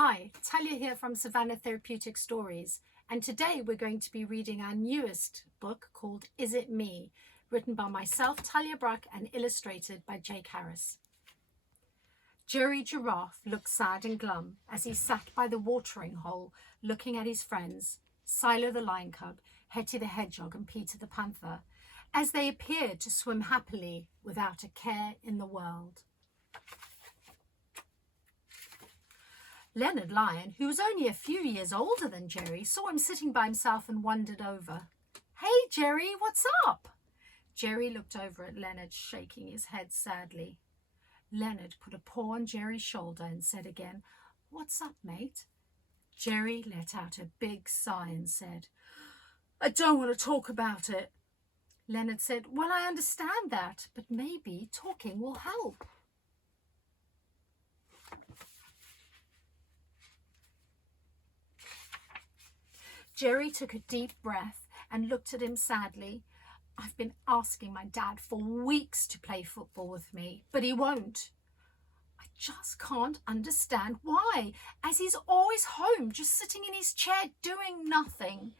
Hi, Talia here from Savannah Therapeutic Stories, and today we're going to be reading our newest book called Is It Me?, written by myself, Talia Bruck, and illustrated by Jake Harris. Jerry Giraffe looked sad and glum as he sat by the watering hole looking at his friends, Silo the lion cub, Hetty the hedgehog, and Peter the panther, as they appeared to swim happily without a care in the world. Leonard Lion, who was only a few years older than Jerry, saw him sitting by himself and wondered over. "Hey, Jerry, what's up?" Jerry looked over at Leonard, shaking his head sadly. Leonard put a paw on Jerry's shoulder and said again, "What's up, mate?" Jerry let out a big sigh and said, "I don't want to talk about it." Leonard said, "Well, I understand that, but maybe talking will help." Jerry took a deep breath and looked at him sadly. "I've been asking my dad for weeks to play football with me, but he won't. I just can't understand why, as he's always home, just sitting in his chair doing nothing."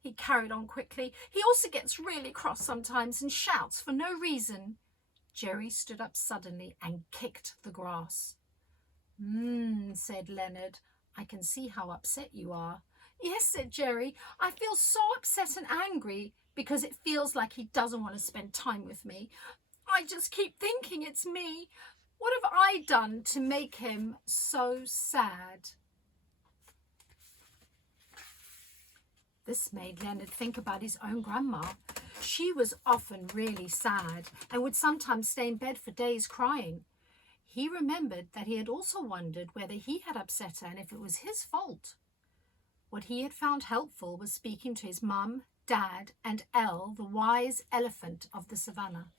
He carried on quickly. "He also gets really cross sometimes and shouts for no reason." Jerry stood up suddenly and kicked the grass. Said Leonard. "I can see how upset you are." "Yes," said Jerry. "I feel so upset and angry because it feels like he doesn't want to spend time with me. I just keep thinking it's me. What have I done to make him so sad?" This made Leonard think about his own grandma. She was often really sad and would sometimes stay in bed for days crying. He remembered that he had also wondered whether he had upset her and if it was his fault. What he had found helpful was speaking to his mum, dad, and Elle, the wise elephant of the savannah,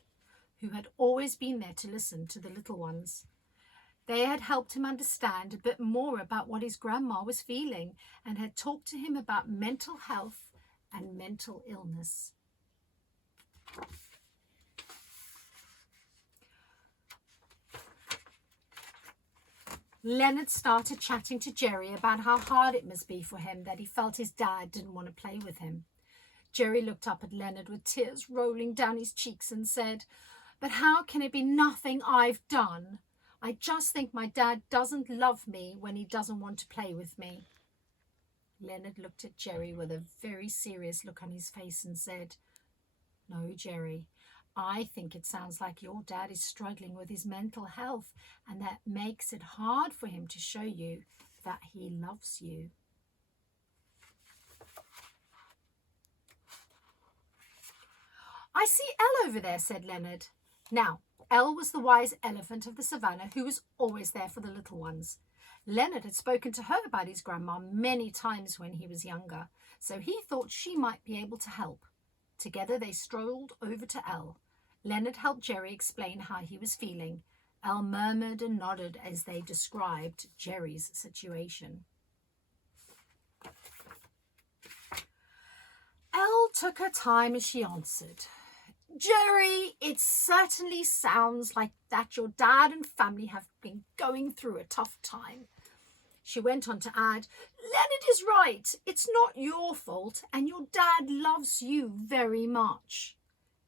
who had always been there to listen to the little ones. They had helped him understand a bit more about what his grandma was feeling and had talked to him about mental health and mental illness. Leonard started chatting to Jerry about how hard it must be for him that he felt his dad didn't want to play with him. Jerry looked up at Leonard with tears rolling down his cheeks and said, "But how can it be nothing I've done? I just think my dad doesn't love me when he doesn't want to play with me." Leonard looked at Jerry with a very serious look on his face and said, "No, Jerry, I think it sounds like your dad is struggling with his mental health, and that makes it hard for him to show you that he loves you." "I see Elle over there," said Leonard. Now, Elle was the wise elephant of the savannah who was always there for the little ones. Leonard had spoken to her about his grandma many times when he was younger, so he thought she might be able to help. Together they strolled over to Elle. Leonard helped Jerry explain how he was feeling. Elle murmured and nodded as they described Jerry's situation. Elle took her time as she answered. "Jerry, it certainly sounds like that your dad and family have been going through a tough time." She went on to add, "Leonard is right. It's not your fault, and your dad loves you very much.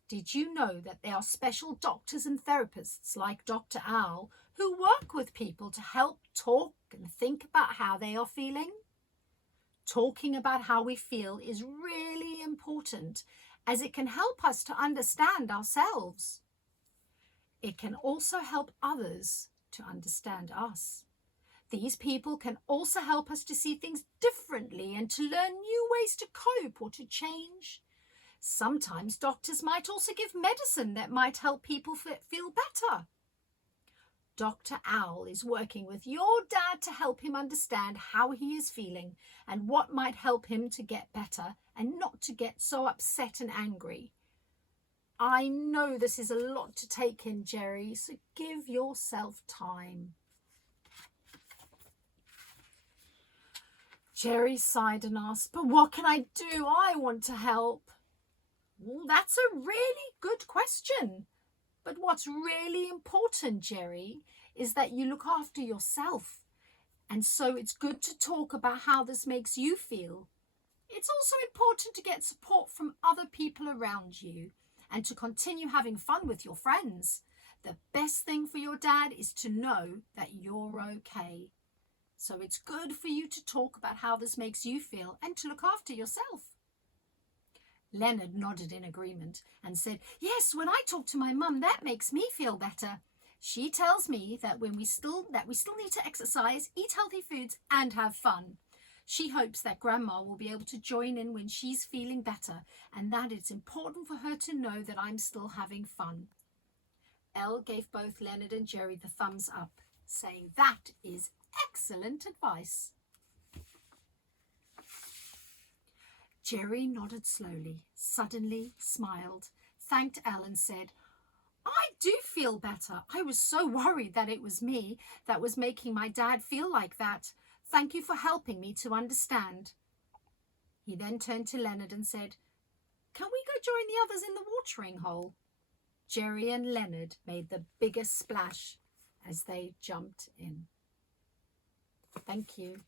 Did you know that there are special doctors and therapists like Dr. Owl who work with people to help talk and think about how they are feeling? Talking about how we feel is really important, as it can help us to understand ourselves. It can also help others to understand us. These people can also help us to see things differently and to learn new ways to cope or to change. Sometimes doctors might also give medicine that might help people feel better. Dr. Owl is working with your dad to help him understand how he is feeling and what might help him to get better and not to get so upset and angry. I know this is a lot to take in, Jerry, so give yourself time." Jerry sighed and asked, "But what can I do? I want to help." "Well, that's a really good question. But what's really important, Jerry, is that you look after yourself And so it's good to talk about how this makes you feel. It's also important to get support from other people around you and to continue having fun with your friends. The best thing for your dad is to know that you're okay. So it's good for you to talk about how this makes you feel and to look after yourself. Leonard nodded in agreement and said, "Yes, when I talk to my mum, that makes me feel better. She tells me that we still need to exercise, eat healthy foods, and have fun. She hopes that Grandma will be able to join in when she's feeling better, and that it's important for her to know that I'm still having fun." Elle gave both Leonard and Jerry the thumbs up, saying, "That is excellent advice." Jerry nodded slowly, suddenly smiled, thanked Elle and said, "I do feel better. I was so worried that it was me that was making my dad feel like that. Thank you for helping me to understand." He then turned to Leonard and said, "Can we go join the others in the watering hole?" Jerry and Leonard made the biggest splash as they jumped in. Thank you.